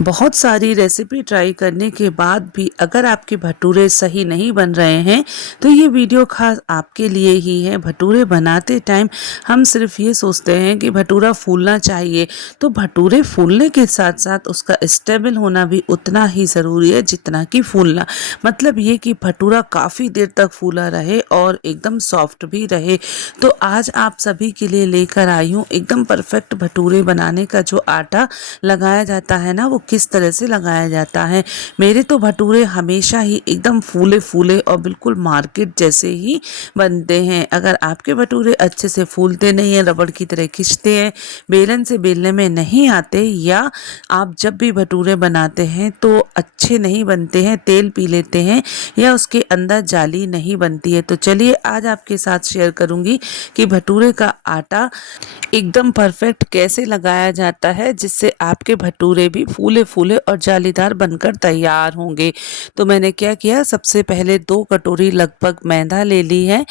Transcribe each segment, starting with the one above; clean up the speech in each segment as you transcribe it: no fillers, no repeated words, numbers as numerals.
बहुत सारी recipe try करने के बाद भी अगर आपके भटूरे सही नहीं बन रहे हैं तो ये वीडियो खास आपके लिए ही है। भटूरे बनाते टाइम हम सिर्फ ये सोचते हैं कि भटूरा फूलना चाहिए, तो भटूरे फूलने के साथ साथ उसका स्टेबल होना भी उतना ही ज़रूरी है जितना कि फूलना। मतलब ये कि भटूरा काफ़ी देर तक फूला रहे और एकदम सॉफ्ट भी रहे। तो आज आप सभी के लिए लेकर आई हूँ एकदम परफेक्ट भटूरे बनाने का जो आटा लगाया जाता है ना, वो किस तरह से लगाया जाता है। मेरे तो भटूरे हमेशा ही एकदम फूले फूले और बिल्कुल मार्केट जैसे ही बनते हैं। अगर आपके भटूरे अच्छे से फूलते नहीं हैं, रबड़ की तरह खिंचते हैं, बेलन से बेलने में नहीं आते, या आप जब भी भटूरे बनाते हैं तो अच्छे नहीं बनते हैं, तेल पी लेते हैं, या उसके अंदर जाली नहीं बनती है, तो चलिए आज आपके साथ शेयर करूंगी कि भटूरे का आटा एकदम परफेक्ट कैसे लगाया जाता है जिससे आपके भटूरे भी फूले फूले और जालीदार बनकर तैयार होंगे। तो मैंने क्या किया, सबसे पहले 2 कटोरी लगभग मैदा ले ली है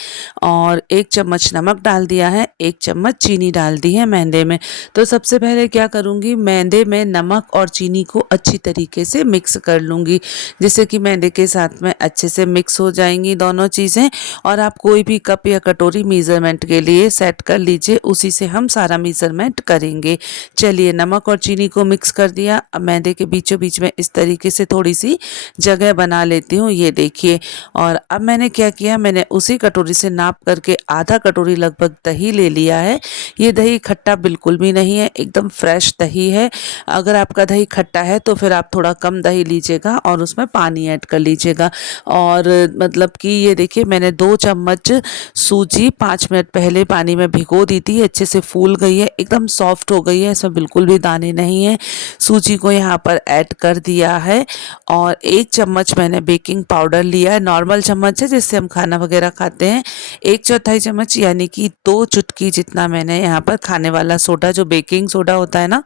और 1 चम्मच नमक डाल दिया है, 1 चम्मच चीनी डाल दी है मैदे में। तो सबसे पहले क्या करूँगी, मैदे में नमक और चीनी को अच्छी तरीके से मिक्स कर लूँगी, जिससे कि मैदे के साथ में अच्छे से मिक्स हो जाएंगी दोनों चीज़ें। और आप कोई भी कप या कटोरी मेज़रमेंट के लिए सेट कर लीजिए, उसी से हम सारा मेज़रमेंट करेंगे। चलिए, नमक और चीनी को मिक्स कर दिया। अब मैदे के बीचों बीच में इस तरीके से थोड़ी सी जगह बना लेती हूँ, ये देखिए। और अब मैंने क्या किया, मैंने उसी कटोरी से नाप करके आधा कटोरी लगभग दही ले लिया है। ये दही खट्टा बिल्कुल भी नहीं है, एकदम फ्रेश दही है। अगर आपका दही खट्टा है तो फिर आप थोड़ा कम दही लीजिएगा और उसमें पानी ऐड कर लीजिएगा। और मतलब कि ये देखिए, मैंने 2 चम्मच सूजी 5 मिनट पहले पानी में भिगो दी थी, अच्छे से फूल गई है, एकदम सॉफ्ट हो गई है, इसमें बिल्कुल भी दाने नहीं है। सूजी को यहाँ पर ऐड कर दिया है और 1 चम्मच मैंने बेकिंग पाउडर लिया है, नॉर्मल चम्मच है जिससे हम खाना वगैरह खाते हैं। 1/4 चम्मच यानी कि 2 चुटकी जितना मैंने यहाँ पर खाने वाला सोडा, जो बेकिंग सोडा होता है ना,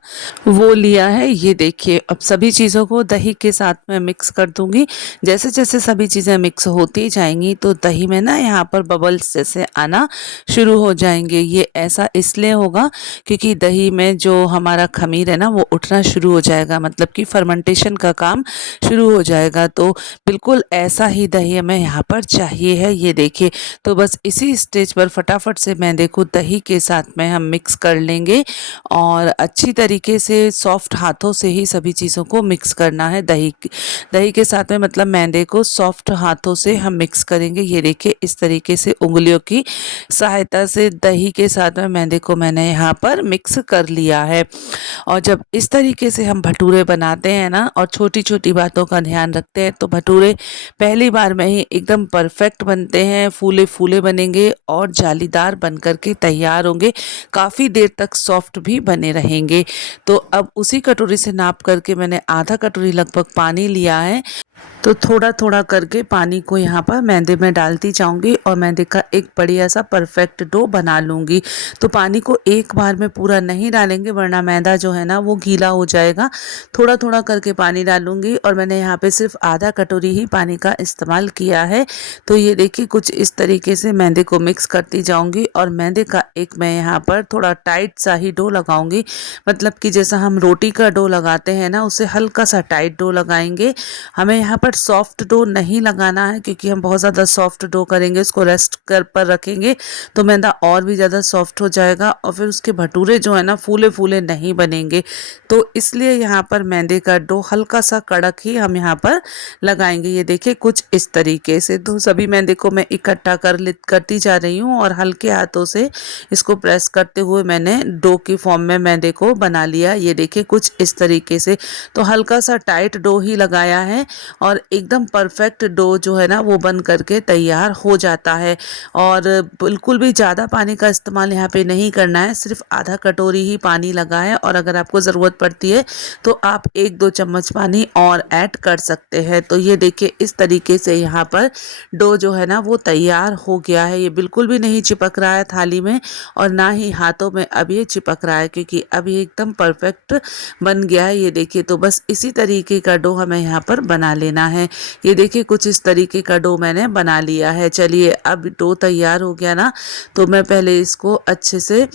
वो लिया है। ये देखिए, अब सभी चीज़ों को दही के साथ में मिक्स कर दूंगी। जैसे जैसे सभी चीज़ें मिक्स होती जाएंगी तो दही में ना यहाँ पर बबल्स जैसे आना शुरू हो जाएंगे। ये ऐसा इसलिए होगा क्योंकि दही में जो हमारा खमीर है ना, वो उठना शुरू हो जाएगा, मतलब कि फर्मेंटेशन का काम शुरू हो जाएगा। तो बिल्कुल ऐसा ही दही हमें यहाँ पर चाहिए है, ये देखिए। तो बस इसी स्टेज पर फटाफट से मैदे को दही के साथ में हम मिक्स कर लेंगे और अच्छी तरीके से सॉफ्ट हाथों से ही सभी चीज़ों को मिक्स करना है। दही के साथ में, मतलब मैदे को सॉफ्ट हाथों से हम मिक्स करेंगे। ये देखिए, इस तरीके से उंगलियों की सहायता से दही के साथ में मैदे को मैंने यहाँ पर मिक्स कर लिया है। और जब इस तरीके से हम भटूरे बनाते हैं ना और छोटी छोटी बातों का ध्यान रखते हैं तो भटूरे पहली बार में ही एकदम परफेक्ट बनते हैं, फूले फूले बनेंगे और जालीदार बन करके तैयार होंगे, काफ़ी देर तक सॉफ्ट भी बने रहेंगे। तो अब उसी कटोरी से नाप करके मैंने आधा कटोरी लगभग पानी लिया है, तो थोड़ा थोड़ा करके पानी को यहाँ पर मैदे में डालती जाऊंगी और मैदे का एक बढ़िया सा परफेक्ट डो बना लूँगी। तो पानी को एक बार में पूरा नहीं डालेंगे वरना मैदा जो है ना वो गीला हो जाएगा। थोड़ा थोड़ा करके पानी डालूंगी और मैंने यहाँ पे सिर्फ आधा कटोरी ही पानी का इस्तेमाल किया है। तो ये देखिए, कुछ इस तरीके से मैदे को मिक्स करती जाऊँगी और मैदे का एक मैं यहाँ पर थोड़ा टाइट सा ही डो लगाऊंगी, मतलब कि जैसा हम रोटी का डो लगाते हैं ना, उससे हल्का सा टाइट डो लगाएंगे। हमें यहाँ पर सॉफ्ट डो नहीं लगाना है क्योंकि हम बहुत ज़्यादा सॉफ्ट डो करेंगे, उसको रेस्ट कर पर रखेंगे तो मैदा और भी ज़्यादा सॉफ्ट हो जाएगा और फिर उसके भटूरे जो है ना फूले फूले नहीं बनेंगे। तो इसलिए यहाँ पर मैदे का डो हल्का सा कड़क ही हम यहाँ पर लगाएंगे। ये देखिए, कुछ इस तरीके से। तो सभी मैदे को मैं इकट्ठा करती जा रही हूँ और हल्के हाथों से इसको प्रेस करते हुए मैंने डो की फॉर्म में मैदे को बना लिया। ये देखिए, कुछ इस तरीके से। तो हल्का सा टाइट डो ही लगाया है और एकदम परफेक्ट डो जो है ना वो बन करके तैयार हो जाता है। और बिल्कुल भी ज़्यादा पानी का इस्तेमाल यहाँ पे नहीं करना है, सिर्फ आधा कटोरी ही पानी लगा है और अगर आपको ज़रूरत पड़ती है तो आप 1-2 चम्मच पानी और ऐड कर सकते हैं। तो ये देखिए, इस तरीके से यहाँ पर डो जो है ना वो तैयार हो गया है। ये बिल्कुल भी नहीं चिपक रहा है थाली में और ना ही हाथों में अब ये चिपक रहा है, क्योंकि अब ये एकदम परफेक्ट बन गया है। ये देखिए, तो बस इसी तरीके का डो हमें यहाँ पर बना लेना है। ये देखिए कुछ इस तरीके का डो मैंने बना लिया है। चलिए अब डो तैयार हो गया ना, तो मैं पहले इसको अच्छे से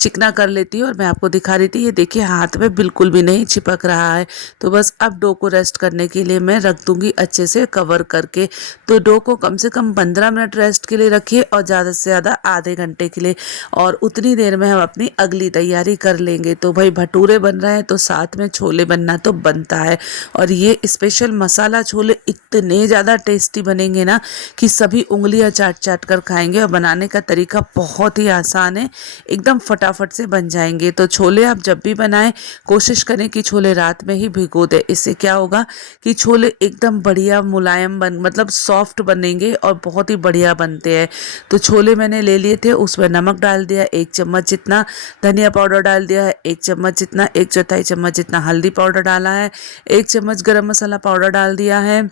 चिकना कर लेती हूँ और मैं आपको दिखा रही थी। ये देखिए हाथ में बिल्कुल भी नहीं चिपक रहा है। तो बस अब डो को रेस्ट करने के लिए मैं रख दूंगी अच्छे से कवर करके। तो डो को कम से कम 15 मिनट रेस्ट के लिए रखिए और ज़्यादा से ज़्यादा आधे घंटे के लिए, और उतनी देर में हम अपनी अगली तैयारी कर लेंगे। तो भाई भटूरे बन रहे हैं तो साथ में छोले बनना तो बनता है। और ये स्पेशल मसाला छोले इतने ज़्यादा टेस्टी बनेंगे ना कि सभी उंगलियां चाट चाट कर खाएंगे। और बनाने का तरीका बहुत ही आसान है, एकदम फटाफट से बन जाएंगे। तो छोले आप जब भी बनाएं कोशिश करें कि छोले रात में ही भिगो दें। इससे क्या होगा कि छोले एकदम बढ़िया मुलायम मतलब सॉफ्ट बनेंगे और बहुत ही बढ़िया बनते हैं। तो छोले मैंने ले लिए थे, उसमें नमक डाल दिया 1 चम्मच जितना, धनिया पाउडर डाल दिया है 1 चम्मच जितना, 1/4 चम्मच जितना हल्दी पाउडर डाला है, 1 चम्मच गरम मसाला पाउडर डाल दिया है,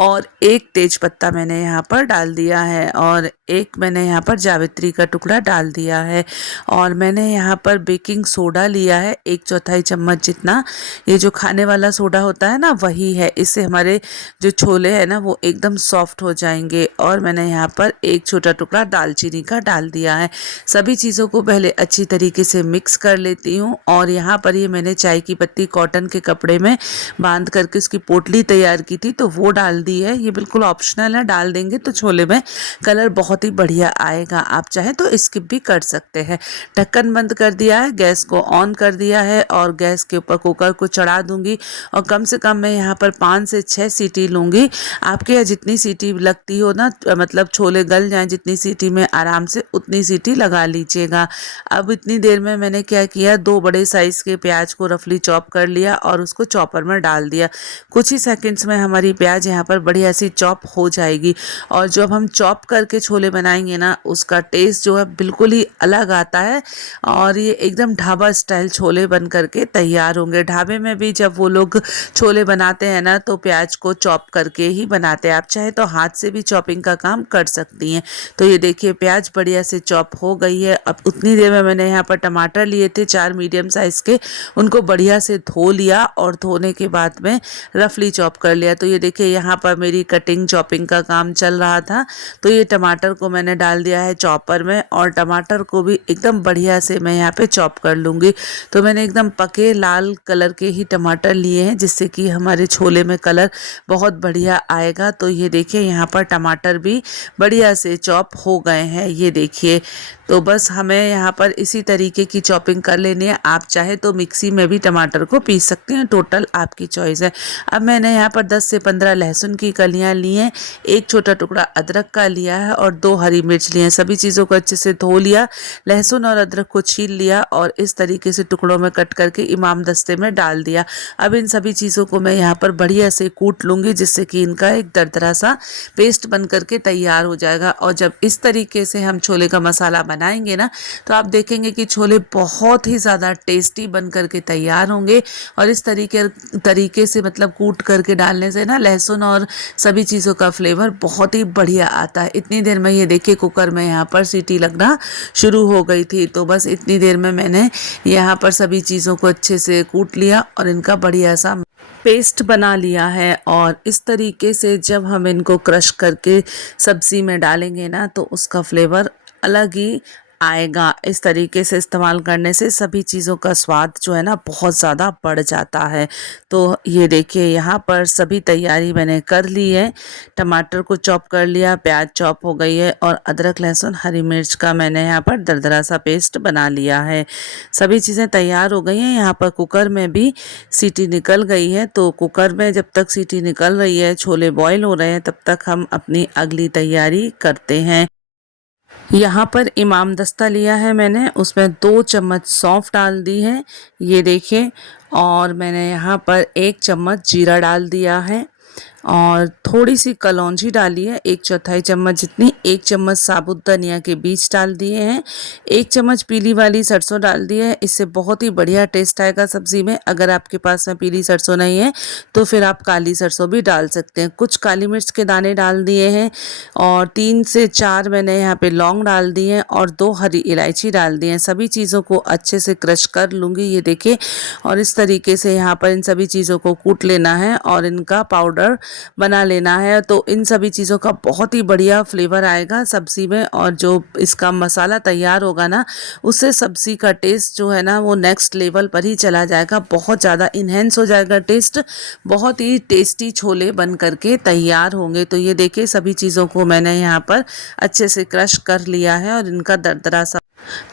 और 1 तेज पत्ता मैंने यहाँ पर डाल दिया है, और 1 मैंने यहाँ पर जावित्री का टुकड़ा डाल दिया है। और मैंने यहाँ पर बेकिंग सोडा लिया है 1/4 चम्मच जितना। ये जो खाने वाला सोडा होता है ना वही है, इससे हमारे जो छोले हैं ना वो एकदम सॉफ्ट हो जाएंगे। और मैंने यहाँ पर 1 छोटा टुकड़ा दालचीनी का डाल दिया है। सभी चीज़ों को पहले अच्छी तरीके से मिक्स कर लेती हूँ। और यहाँ पर ये मैंने चाय की पत्ती कॉटन के कपड़े में बांध करके उसकी पोटली तैयार की थी, तो वो डाल दी है। ये बिल्कुल ऑप्शनल है, डाल देंगे तो छोले में कलर बहुत ही बढ़िया आएगा। आप चाहे तो स्किप भी कर सकते हैं। ढक्कन बंद कर दिया है, गैस को ऑन कर दिया है और गैस के ऊपर कुकर को चढ़ा दूंगी। और कम से कम मैं यहाँ पर 5 से 6 सीटी लूंगी। आपके यहाँ जितनी सीटी लगती हो ना, मतलब छोले गल जाएं जितनी सीटी में आराम से उतनी सीटी लगा लीजिएगा। अब इतनी देर में मैंने क्या किया, 2 बड़े साइज के प्याज को रफली चॉप कर लिया और उसको चॉपर में डाल दिया। कुछ ही सेकंड्स में हमारी प्याज यहाँ पर बढ़िया सी चॉप हो जाएगी। और जब हम चॉप करके छोले बनाएंगे ना उसका टेस्ट जो है बिल्कुल ही अलग आता है। और ये एकदम ढाबा स्टाइल छोले बन करके तैयार होंगे। ढाबे में भी जब वो लोग छोले बनाते हैं ना तो प्याज को चॉप करके ही बनाते हैं। आप चाहे तो हाथ से भी चॉपिंग का काम कर सकती हैं। तो ये देखिए प्याज बढ़िया से चॉप हो गई है। अब उतनी देर में मैंने यहाँ पर टमाटर लिए थे 4 मीडियम साइज के, उनको बढ़िया से धो लिया और धोने के बाद में रफली चॉप कर लिया। तो ये देखिए यहाँ पर मेरी कटिंग चॉपिंग का काम चल रहा था। तो ये टमाटर को मैंने डाल दिया है चॉपर में, और टमाटर को भी एकदम बढ़िया से मैं यहाँ पे चॉप कर लूँगी। तो मैंने एकदम पके लाल कलर के ही टमाटर लिए हैं जिससे कि हमारे छोले में कलर बहुत बढ़िया आएगा। तो ये देखिए यहाँ पर टमाटर भी बढ़िया से चॉप हो गए हैं, ये देखिए। तो बस हमें यहाँ पर इसी तरीके की चॉपिंग कर लेनी है। आप चाहे तो मिक्सी में भी टमाटर को पीस सकते हैं, टोटल आपकी चॉइस है। अब मैंने यहाँ पर 10 से 15 लहसुन की कलियाँ ली हैं, 1 छोटा टुकड़ा अदरक का लिया है और 2 हरी मिर्च लिए हैं। सभी चीज़ों को अच्छे से धो लिया, लहसुन और अदरक को छील लिया और इस तरीके से टुकड़ों में कट करके इमाम दस्ते में डाल दिया। अब इन सभी चीज़ों को मैं यहाँ पर बढ़िया से कूट लूँगी जिससे कि इनका एक दरदरा सा पेस्ट बन करके तैयार हो जाएगा। और जब इस तरीके से हम छोले का मसाला बनाएंगे ना तो आप देखेंगे कि छोले बहुत ही ज़्यादा टेस्टी बन करके तैयार होंगे। और इस तरीके से मतलब कूट करके डालने से ना लहसुन और सभी चीज़ों का फ्लेवर बहुत ही बढ़िया आता है। इतनी देर में ये देखिए कुकर में यहाँ पर सीटी लगना शुरू हो गई थी। तो बस इतनी देर में मैंने यहाँ पर सभी चीज़ों को अच्छे से कूट लिया और इनका बढ़िया सा पेस्ट बना लिया है। और इस तरीके से जब हम इनको क्रश करके सब्जी में डालेंगे ना तो उसका फ्लेवर अलग ही आएगा। इस तरीके से इस्तेमाल करने से सभी चीज़ों का स्वाद जो है ना बहुत ज़्यादा बढ़ जाता है। तो ये देखिए यहाँ पर सभी तैयारी मैंने कर ली है। टमाटर को चॉप कर लिया, प्याज चॉप हो गई है और अदरक लहसुन हरी मिर्च का मैंने यहाँ पर दरदरा सा पेस्ट बना लिया है। सभी चीज़ें तैयार हो गई हैं। यहाँ पर कुकर में भी सीटी निकल गई है। तो कुकर में जब तक सीटी निकल रही है, छोले बॉईल हो रहे हैं, तब तक हम अपनी अगली तैयारी करते हैं। यहाँ पर इमाम दस्ता लिया है मैंने, उसमें 2 चम्मच सौंफ डाल दी है, ये देखिए। और मैंने यहाँ पर 1 चम्मच जीरा डाल दिया है और थोड़ी सी कलौंजी डाली है 1/4 चम्मच जितनी, 1 चम्मच साबुत धनिया के बीज डाल दिए हैं, 1 चम्मच पीली वाली सरसों डाल दी है। इससे बहुत ही बढ़िया टेस्ट आएगा सब्जी में। अगर आपके पास में पीली सरसों नहीं है तो फिर आप काली सरसों भी डाल सकते हैं। कुछ काली मिर्च के दाने डाल दिए हैं और 3 से 4 मैंने यहाँ पे लौंग डाल दिए हैं और 2 हरी इलायची डाल दी है। सभी चीज़ों को अच्छे से क्रश कर लूँगी, ये देखिए। और इस तरीके से यहाँ पर इन सभी चीज़ों को कूट लेना है और इनका पाउडर बना लेना है। तो इन सभी चीज़ों का बहुत ही बढ़िया फ्लेवर आएगा सब्ज़ी में और जो इसका मसाला तैयार होगा ना, उससे सब्ज़ी का टेस्ट जो है ना वो नेक्स्ट लेवल पर ही चला जाएगा, बहुत ज़्यादा इन्हेंस हो जाएगा टेस्ट। बहुत ही टेस्टी छोले बन करके तैयार होंगे। तो ये देखिए सभी चीज़ों को मैंने यहाँ पर अच्छे से क्रश कर लिया है और इनका दरदरा सा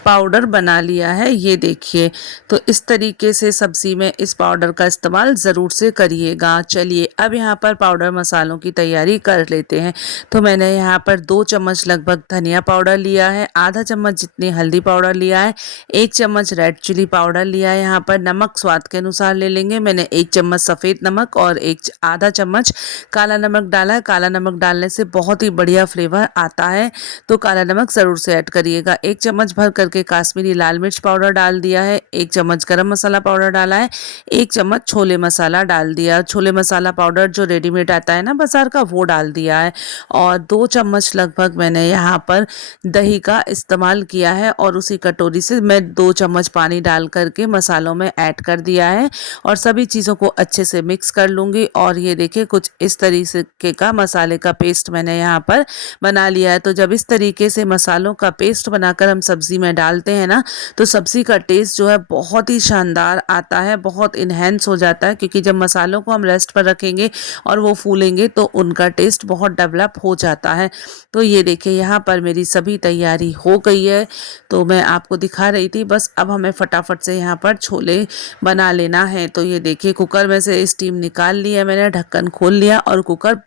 पाउडर बना लिया है, ये देखिए। तो इस तरीके से सब्जी में इस पाउडर का इस्तेमाल ज़रूर से करिएगा। चलिए अब यहाँ पर पाउडर मसालों की तैयारी कर लेते हैं। तो मैंने यहाँ पर 2 चम्मच लगभग धनिया पाउडर लिया है, आधा चम्मच जितनी हल्दी पाउडर लिया है, 1 चम्मच रेड चिली पाउडर लिया है। यहाँ पर नमक स्वाद के अनुसार ले लेंगे। मैंने 1 चम्मच सफ़ेद नमक और आधा चम्मच काला नमक डाला है। काला नमक डालने से बहुत ही बढ़िया फ्लेवर आता है, तो काला नमक ज़रूर से ऐड करिएगा। 1 चम्मच भर करके काश्मीरी लाल मिर्च पाउडर डाल दिया है, 1 चम्मच गरम मसाला पाउडर डाला है, 1 चम्मच छोले मसाला डाल दिया। छोले मसाला पाउडर जो रेडीमेड आता है ना बाजार का, वो डाल दिया है। और 2 चम्मच लगभग मैंने यहाँ पर दही का इस्तेमाल किया है और उसी कटोरी से मैं 2 चम्मच पानी डाल करके मसालों में ऐड कर दिया है और सभी चीज़ों को अच्छे से मिक्स कर लूँगी। और ये देखिए कुछ इस तरीके का मसाले का पेस्ट मैंने यहाँ पर बना लिया है। तो जब इस तरीके से मसालों का पेस्ट बनाकर हम सब्जी में डालते हैं ना, तो सब्जी का टेस्ट जो है बहुत ही शानदार आता है, बहुत इन्हेंस हो जाता है। क्योंकि जब मसालों को हम रेस्ट पर रखेंगे और वो फूलेंगे तो उनका टेस्ट बहुत डेवलप हो जाता है। तो ये देखिए यहाँ पर मेरी सभी तैयारी हो गई है, तो मैं आपको दिखा रही थी। बस अब हमें फटाफट से यहाँ पर छोले बना लेना है। तो ये देखिए कुकर में से स्टीम निकाल ली है मैंने, ढक्कन खोल लिया और कुकर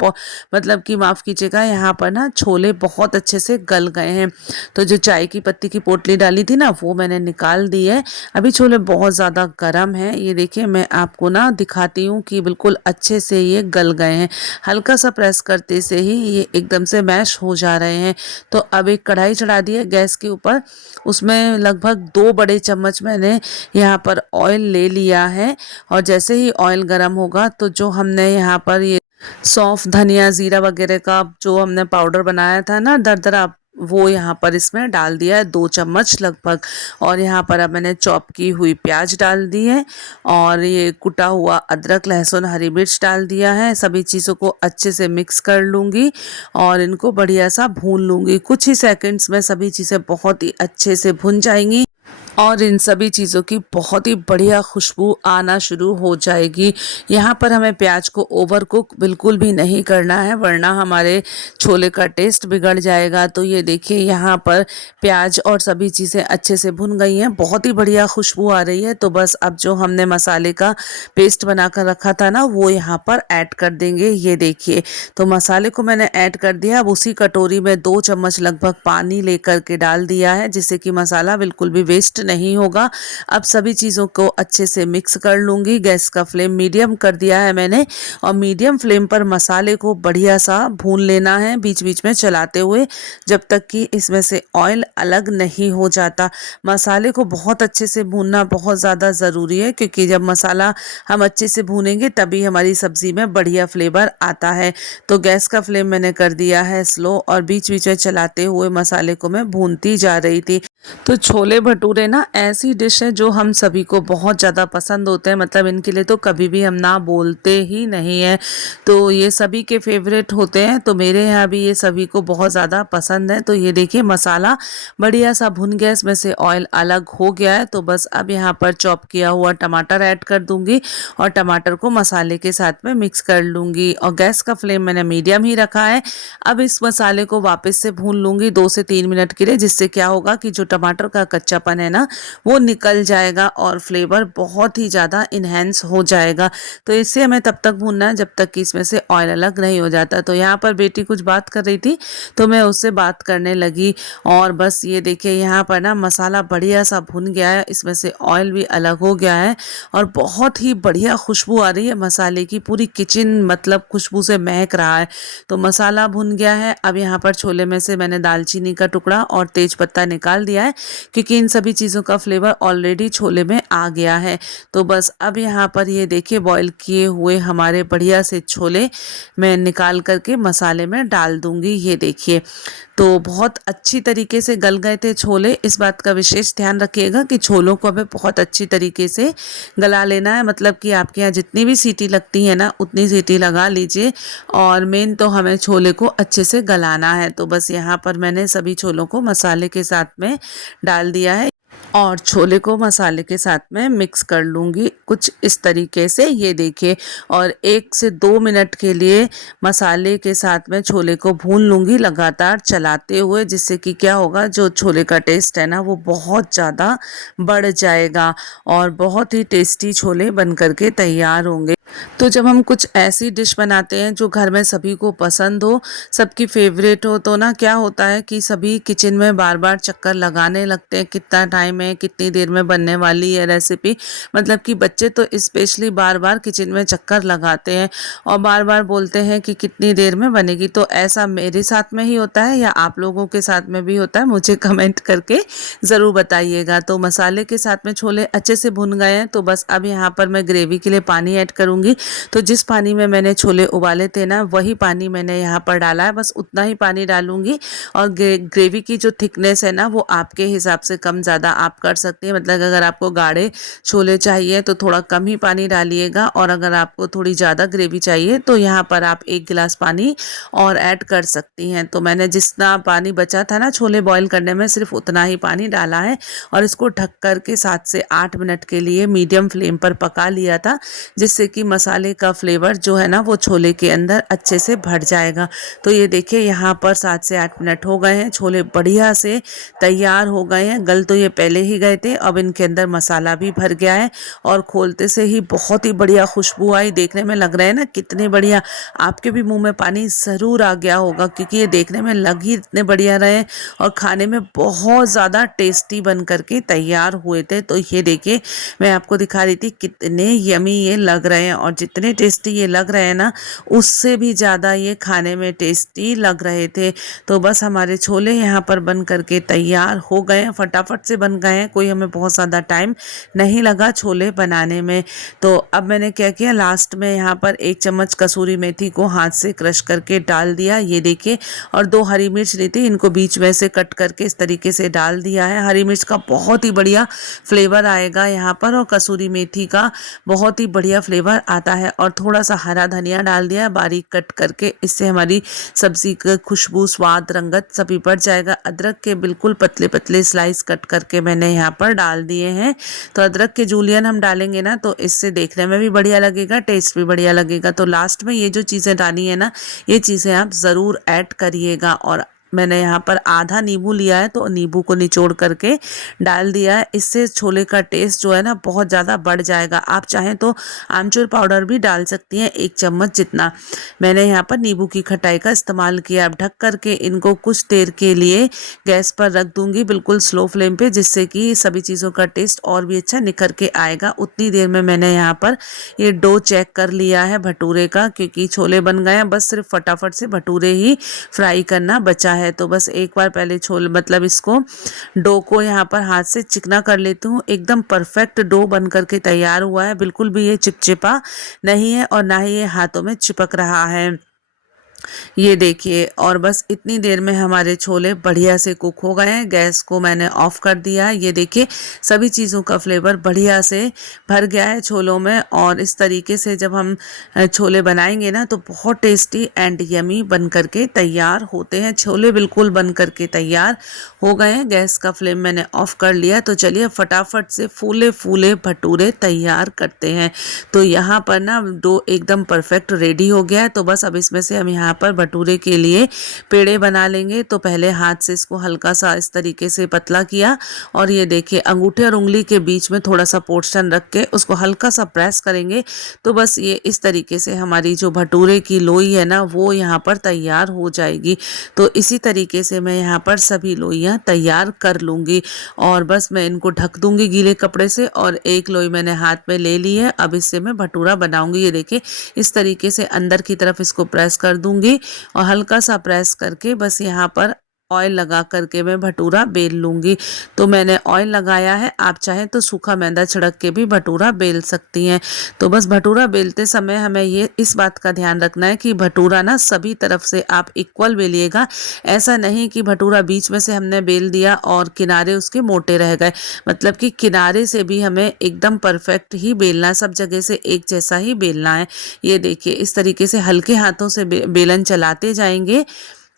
मतलब कि माफ़ कीजिएगा, यहाँ पर ना छोले बहुत अच्छे से गल गए हैं। तो जो चाय की पत्ती की पोटली डाली थी ना, वो मैंने निकाल दी है। अभी छोले बहुत ज़्यादा गर्म हैं, ये देखिए मैं आपको ना दिखाती हूँ कि बिल्कुल अच्छे से ये गल गए हैं। हल्का सा प्रेस करते से ही ये एकदम से मैश हो जा रहे हैं। तो अब एक कढ़ाई चढ़ा दी है गैस के ऊपर, उसमें लगभग 2 बड़े चम्मच मैंने यहाँ पर ऑयल ले लिया है। और जैसे ही ऑयल गर्म होगा तो जो हमने यहाँ पर ये सौंफ धनिया जीरा वगैरह का जो हमने पाउडर बनाया था ना दरदरा, वो यहाँ पर इसमें डाल दिया है 2 चम्मच लगभग। और यहाँ पर अब मैंने चॉप की हुई प्याज डाल दी है और ये कुटा हुआ अदरक लहसुन हरी मिर्च डाल दिया है। सभी चीज़ों को अच्छे से मिक्स कर लूँगी और इनको बढ़िया सा भून लूँगी। कुछ ही सेकंड्स में सभी चीज़ें बहुत ही अच्छे से भुन जाएंगी और इन सभी चीज़ों की बहुत ही बढ़िया खुशबू आना शुरू हो जाएगी। यहाँ पर हमें प्याज को ओवर कुक बिल्कुल भी नहीं करना है, वरना हमारे छोले का टेस्ट बिगड़ जाएगा। तो ये देखिए यहाँ पर प्याज और सभी चीज़ें अच्छे से भुन गई हैं, बहुत ही बढ़िया खुशबू आ रही है। तो बस अब जो हमने मसाले का पेस्ट बना कर रखा था ना, वो यहाँ पर ऐड कर देंगे। ये देखिए तो मसाले को मैंने ऐड कर दिया। अब उसी कटोरी में 2 चम्मच लगभग पानी लेकर के डाल दिया है, जिससे कि मसाला बिल्कुल भी वेस्ट नहीं होगा। अब सभी चीज़ों को अच्छे से मिक्स कर लूँगी। गैस का फ्लेम मीडियम कर दिया है मैंने और मीडियम फ्लेम पर मसाले को बढ़िया सा भून लेना है, बीच बीच में चलाते हुए, जब तक कि इसमें से ऑयल अलग नहीं हो जाता। मसाले को बहुत अच्छे से भूनना बहुत ज़्यादा ज़रूरी है, क्योंकि जब मसाला हम अच्छे से भूनेंगे तभी हमारी सब्ज़ी में बढ़िया फ्लेवर आता है। तो गैस का फ्लेम मैंने कर दिया है स्लो और बीच बीच में चलाते हुए मसाले को मैं भूनती जा रही थी। तो छोले भटूरे ना ऐसी डिश है जो हम सभी को बहुत ज़्यादा पसंद होते हैं, मतलब इनके लिए तो कभी भी हम ना बोलते ही नहीं है। तो ये सभी के फेवरेट होते हैं, तो मेरे यहाँ भी ये सभी को बहुत ज़्यादा पसंद है। तो ये देखिए मसाला बढ़िया सा भुन गया, इसमें से ऑयल अलग हो गया है। तो बस अब यहाँ पर चॉप किया हुआ टमाटर ऐड कर दूंगी और टमाटर को मसाले के साथ में मिक्स कर लूँगी और गैस का फ्लेम मैंने मीडियम ही रखा है। अब इस मसाले को वापस से भून लूँगी 2 से 3 मिनट के लिए, जिससे क्या होगा कि जो टमाटर का कच्चापन है ना वो निकल जाएगा और फ्लेवर बहुत ही ज़्यादा इन्हेंस हो जाएगा। तो इसे हमें तब तक भूनना है जब तक कि इसमें से ऑयल अलग नहीं हो जाता। तो यहाँ पर बेटी कुछ बात कर रही थी तो मैं उससे बात करने लगी और बस ये देखिए यहाँ पर ना मसाला बढ़िया सा भुन गया है, इसमें से ऑयल भी अलग हो गया है और बहुत ही बढ़िया खुशबू आ रही है मसाले की, पूरी किचन मतलब खुशबू से महक रहा है। तो मसाला भुन गया है। अब यहाँ पर छोले में से मैंने दालचीनी का टुकड़ा और तेज पत्ता निकाल दिया है क्योंकि इन सभी चीज़ों का फ्लेवर ऑलरेडी छोले में आ गया है। तो बस अब यहाँ पर ये देखिए बॉईल किए हुए हमारे बढ़िया से छोले मैं निकाल करके मसाले में डाल दूंगी। ये देखिए तो बहुत अच्छी तरीके से गल गए थे छोले। इस बात का विशेष ध्यान रखिएगा कि छोलों को हमें बहुत अच्छी तरीके से गला लेना है, मतलब कि आपके यहाँ जितनी भी सीटी लगती है ना उतनी सीटी लगा लीजिए और मेन तो हमें छोले को अच्छे से गलाना है। तो बस यहाँ पर मैंने सभी छोलों को मसाले के साथ में डाल दिया है और छोले को मसाले के साथ में मिक्स कर लूँगी कुछ इस तरीके से। ये देखिए और 1 से 2 मिनट के लिए मसाले के साथ में छोले को भून लूँगी लगातार चलाते हुए, जिससे कि क्या होगा जो छोले का टेस्ट है ना वो बहुत ज़्यादा बढ़ जाएगा और बहुत ही टेस्टी छोले बन करके तैयार होंगे। तो जब हम कुछ ऐसी डिश बनाते हैं जो घर में सभी को पसंद हो, सबकी फेवरेट हो, तो ना क्या होता है कि सभी किचन में बार बार चक्कर लगाने लगते हैं कितना टाइम है, कितनी देर में बनने वाली है रेसिपी। मतलब कि बच्चे तो स्पेशली बार बार किचन में चक्कर लगाते हैं और बार बार बोलते हैं कि कितनी देर में बनेगी। तो ऐसा मेरे साथ में ही होता है या आप लोगों के साथ में भी होता है, मुझे कमेंट करके ज़रूर बताइएगा। तो मसाले के साथ में छोले अच्छे से भुन गए हैं। तो बस अब यहाँ पर मैं ग्रेवी के लिए पानी ऐड करूँगी। तो जिस पानी में मैंने छोले उबाले थे ना वही पानी मैंने यहाँ पर डाला है, बस उतना ही पानी डालूंगी। और ग्रेवी की जो थिकनेस है ना वो आपके हिसाब से कम ज़्यादा आप कर सकते हैं। मतलब अगर आपको गाढ़े छोले चाहिए तो थोड़ा कम ही पानी डालिएगा और अगर आपको थोड़ी ज़्यादा ग्रेवी चाहिए तो यहाँ पर आप 1 गिलास पानी और ऐड कर सकती हैं। तो मैंने जितना पानी बचा था ना छोले बॉईल करने में सिर्फ उतना ही पानी डाला है और इसको ढक कर के 7 से 8 मिनट के लिए मीडियम फ्लेम पर पका लिया था, जिससे कि मसाले का फ्लेवर जो है ना वो छोले के अंदर अच्छे से भर जाएगा। तो ये देखिए यहाँ पर 7 से 8 मिनट हो गए हैं, छोले बढ़िया से तैयार हो गए हैं। गल तो ये पहले ही गए थे, अब इनके अंदर मसाला भी भर गया है और खोलते से ही बहुत ही बढ़िया खुशबू आई। देखने में लग रहा है ना कितने बढ़िया, आपके भी मुंह में पानी ज़रूर आ गया होगा क्योंकि ये देखने में लग ही इतने बढ़िया रहे और खाने में बहुत ज़्यादा टेस्टी बन करके तैयार हुए थे। तो ये देखिए मैं आपको दिखा रही थी कितने यमी ये लग रहे हैं और जितने टेस्टी ये लग रहे हैं ना उससे भी ज़्यादा ये खाने में टेस्टी लग रहे थे। तो बस हमारे छोले यहाँ पर बन करके तैयार हो गए हैं, फटाफट से बन गए हैं, कोई हमें बहुत ज़्यादा टाइम नहीं लगा छोले बनाने में। तो अब मैंने क्या किया, लास्ट में यहाँ पर 1 चम्मच कसूरी मेथी को हाथ से क्रश करके डाल दिया, ये देखिए। और 2 हरी मिर्च ली थी, इनको बीच में से कट करके इस तरीके से डाल दिया है। हरी मिर्च का बहुत ही बढ़िया फ्लेवर आएगा यहाँ पर और कसूरी मेथी का बहुत ही बढ़िया फ्लेवर आता है। और थोड़ा सा हरा धनिया डाल दिया बारीक कट करके, इससे हमारी सब्जी का खुशबू स्वाद रंगत सभी बढ़ जाएगा। अदरक के बिल्कुल पतले पतले स्लाइस कट करके मैंने यहाँ पर डाल दिए हैं। तो अदरक के जूलियन हम डालेंगे ना तो इससे देखने में भी बढ़िया लगेगा, टेस्ट भी बढ़िया लगेगा। तो लास्ट में ये जो चीज़ें डाली है ना ये चीज़ें आप ज़रूर ऐड करिएगा। और मैंने यहाँ पर आधा नींबू लिया है तो नींबू को निचोड़ करके डाल दिया है, इससे छोले का टेस्ट जो है ना बहुत ज़्यादा बढ़ जाएगा। आप चाहें तो आमचूर पाउडर भी डाल सकती हैं 1 चम्मच जितना। मैंने यहाँ पर नींबू की खटाई का इस्तेमाल किया। अब ढक करके इनको कुछ देर के लिए गैस पर रख दूंगी बिल्कुल स्लो फ्लेम पे, जिससे कि सभी चीज़ों का टेस्ट और भी अच्छा निखर के आएगा। उतनी देर में मैंने यहाँ पर ये डो चेक कर लिया है भटूरे का, क्योंकि छोले बन गए हैं, बस सिर्फ फटाफट से भटूरे ही फ्राई करना बचा है। तो बस एक बार पहले छोले मतलब इसको डो को यहाँ पर हाथ से चिकना कर लेती हूँ। एकदम परफेक्ट डो बन करके तैयार हुआ है, बिल्कुल भी ये चिपचिपा नहीं है और ना ही ये हाथों में चिपक रहा है। ये देखिए और बस इतनी देर में हमारे छोले बढ़िया से कुक हो गए हैं। गैस को मैंने ऑफ कर दिया है। ये देखिए सभी चीज़ों का फ्लेवर बढ़िया से भर गया है छोलों में। और इस तरीके से जब हम छोले बनाएंगे ना तो बहुत टेस्टी एंड यमी बन करके तैयार होते हैं। छोले बिल्कुल बन करके तैयार हो गए हैं। गैस का फ्लेम मैंने ऑफ कर लिया। तो चलिए फटाफट से फूले फूले भटूरे तैयार करते हैं। तो यहाँ पर ना डो एकदम परफेक्ट रेडी हो गया है। तो बस अब इसमें से हम यहाँ यहाँ पर भटूरे के लिए पेड़े बना लेंगे। तो पहले हाथ से इसको हल्का सा इस तरीके से पतला किया और ये देखिए अंगूठे और उंगली के बीच में थोड़ा सा पोर्शन रख के उसको हल्का सा प्रेस करेंगे। तो बस ये इस तरीके से हमारी जो भटूरे की लोई है ना वो यहाँ पर तैयार हो जाएगी। तो इसी तरीके से मैं यहाँ पर सभी लोइयाँ तैयार कर लूँगी और बस मैं इनको ढक दूँगी गीले कपड़े से। और एक लोई मैंने हाथ में ले ली है, अब इससे मैं भटूरा बनाऊँगी। ये देखिए इस तरीके से अंदर की तरफ इसको प्रेस कर दूँगी और हल्का सा प्रेस करके बस यहाँ पर ऑयल लगा करके मैं भटूरा बेल लूँगी। तो मैंने ऑयल लगाया है, आप चाहें तो सूखा मैदा छिड़क के भी भटूरा बेल सकती हैं। तो बस भटूरा बेलते समय हमें ये इस बात का ध्यान रखना है कि भटूरा ना सभी तरफ से आप इक्वल बेलिएगा। ऐसा नहीं कि भटूरा बीच में से हमने बेल दिया और किनारे उसके मोटे रह गए, मतलब कि किनारे से भी हमें एकदम परफेक्ट ही बेलना है, सब जगह से एक जैसा ही बेलना है। ये देखिए इस तरीके से हल्के हाथों से बेलन चलाते जाएंगे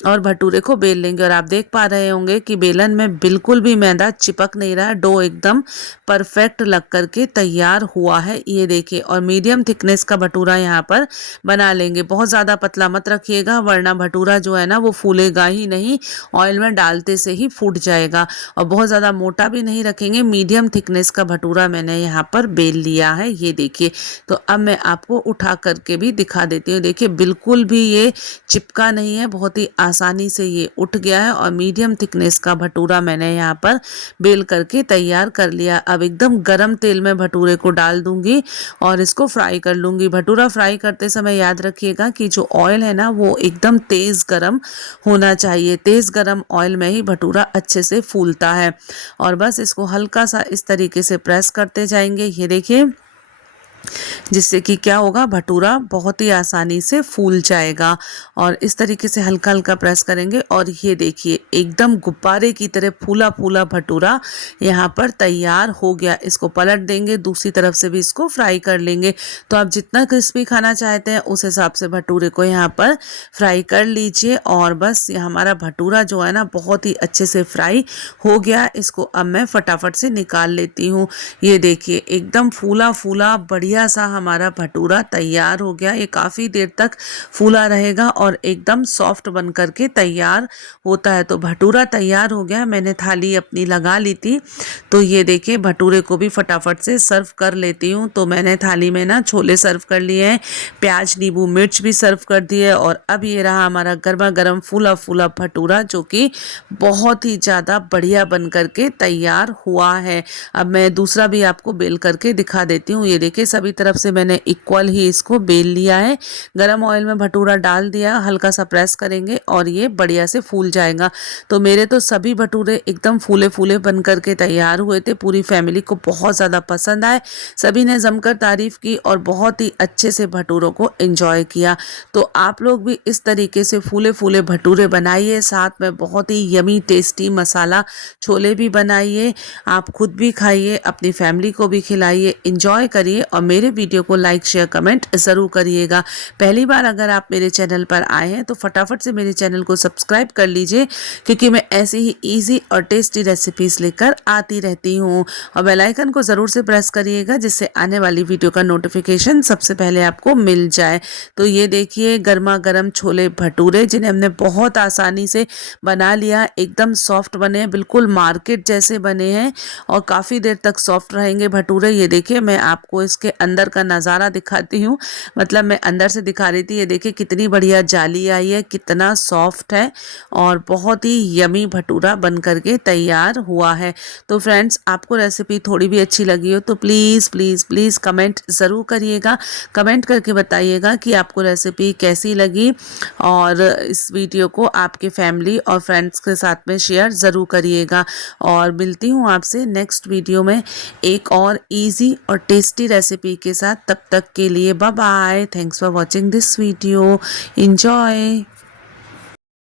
और भटूरे को बेल लेंगे। और आप देख पा रहे होंगे कि बेलन में बिल्कुल भी मैदा चिपक नहीं रहा है, डो एकदम परफेक्ट लग करके तैयार हुआ है। ये देखिए और मीडियम थिकनेस का भटूरा यहाँ पर बना लेंगे। बहुत ज़्यादा पतला मत रखिएगा वरना भटूरा जो है ना वो फूलेगा ही नहीं, ऑयल में डालते से ही फूट जाएगा। और बहुत ज़्यादा मोटा भी नहीं रखेंगे, मीडियम थिकनेस का भटूरा मैंने यहाँ पर बेल लिया है। ये देखिए तो अब मैं आपको उठा करके भी दिखा देती हूँ। देखिए बिल्कुल भी ये चिपका नहीं है, बहुत ही आसानी से ये उठ गया है। और मीडियम थिकनेस का भटूरा मैंने यहाँ पर बेल करके तैयार कर लिया। अब एकदम गरम तेल में भटूरे को डाल दूंगी और इसको फ्राई कर लूंगी। भटूरा फ्राई करते समय याद रखिएगा कि जो ऑयल है ना वो एकदम तेज गरम होना चाहिए। तेज गरम ऑयल में ही भटूरा अच्छे से फूलता है। और बस इसको हल्का सा इस तरीके से प्रेस करते जाएंगे। ये देखिए जिससे कि क्या होगा, भटूरा बहुत ही आसानी से फूल जाएगा। और इस तरीके से हल्का हल्का प्रेस करेंगे और ये देखिए एकदम गुब्बारे की तरह फूला फूला भटूरा यहाँ पर तैयार हो गया। इसको पलट देंगे, दूसरी तरफ से भी इसको फ्राई कर लेंगे। तो आप जितना क्रिस्पी खाना चाहते हैं उस हिसाब से भटूरे को यहाँ पर फ्राई कर लीजिए। और बस ये हमारा भटूरा जो है ना बहुत ही अच्छे से फ्राई हो गया। इसको अब मैं फटाफट से निकाल लेती हूँ। ये देखिए एकदम फूला फूला बढ़िया सा हमारा भटूरा तैयार हो गया। ये काफ़ी देर तक फूला रहेगा और एकदम सॉफ्ट बन करके तैयार होता है। तो भटूरा तैयार हो गया, मैंने थाली अपनी लगा ली थी। तो ये देखिए भटूरे को भी फटाफट से सर्व कर लेती हूँ। तो मैंने थाली में ना छोले सर्व कर लिए हैं, प्याज नींबू मिर्च भी सर्व कर दिए। और अब ये रहा हमारा गर्मा गर्म फूला फूला भटूरा जो कि बहुत ही ज़्यादा बढ़िया बन करके तैयार हुआ है। अब मैं दूसरा भी आपको बेल करके दिखा देती हूँ। ये देखिए सभी तरफ से मैंने इक्वल ही इसको बेल लिया है। गरम ऑयल में भटूरा डाल दिया, हल्का सा प्रेस करेंगे और ये बढ़िया से फूल जाएगा। तो मेरे तो सभी भटूरे एकदम फूले फूले बन करके तैयार हुए थे। पूरी फैमिली को बहुत ज़्यादा पसंद आए, सभी ने जमकर तारीफ की और बहुत ही अच्छे से भटूरों को एंजॉय किया। तो आप लोग भी इस तरीके से फूले फूले भटूरे बनाइए, साथ में बहुत ही यमी टेस्टी मसाला छोले भी बनाइए। आप खुद भी खाइए, अपनी फैमिली को भी खिलाइए, एंजॉय करिए। और मेरे वीडियो को लाइक शेयर कमेंट ज़रूर करिएगा। पहली बार अगर आप मेरे चैनल पर आए हैं तो फटाफट से मेरे चैनल को सब्सक्राइब कर लीजिए, क्योंकि मैं ऐसी ही इजी और टेस्टी रेसिपीज़ लेकर आती रहती हूँ। और बेल आइकन को ज़रूर से प्रेस करिएगा जिससे आने वाली वीडियो का नोटिफिकेशन सबसे पहले आपको मिल जाए। तो ये देखिए गर्मा गर्म छोले भटूरे जिन्हें हमने बहुत आसानी से बना लिया, एकदम सॉफ्ट बने हैं, बिल्कुल मार्केट जैसे बने हैं और काफ़ी देर तक सॉफ्ट रहेंगे भटूरे। ये देखिए मैं आपको इसके अंदर का नज़ारा दिखाती हूँ, मतलब मैं अंदर से दिखा रही थी। ये देखिए कितनी बढ़िया जाली आई है, कितना सॉफ्ट है और बहुत ही यमी भटूरा बन करके तैयार हुआ है। तो फ्रेंड्स आपको रेसिपी थोड़ी भी अच्छी लगी हो तो प्लीज़ प्लीज़ प्लीज़ कमेंट ज़रूर करिएगा। कमेंट करके बताइएगा कि आपको रेसिपी कैसी लगी और इस वीडियो को आपके फैमिली और फ्रेंड्स के साथ में शेयर ज़रूर करिएगा। और मिलती हूँ आपसे नेक्स्ट वीडियो में एक और इजी और टेस्टी रेसिपी के साथ। तब तक के लिए bye bye. Thanks for watching this video. Enjoy.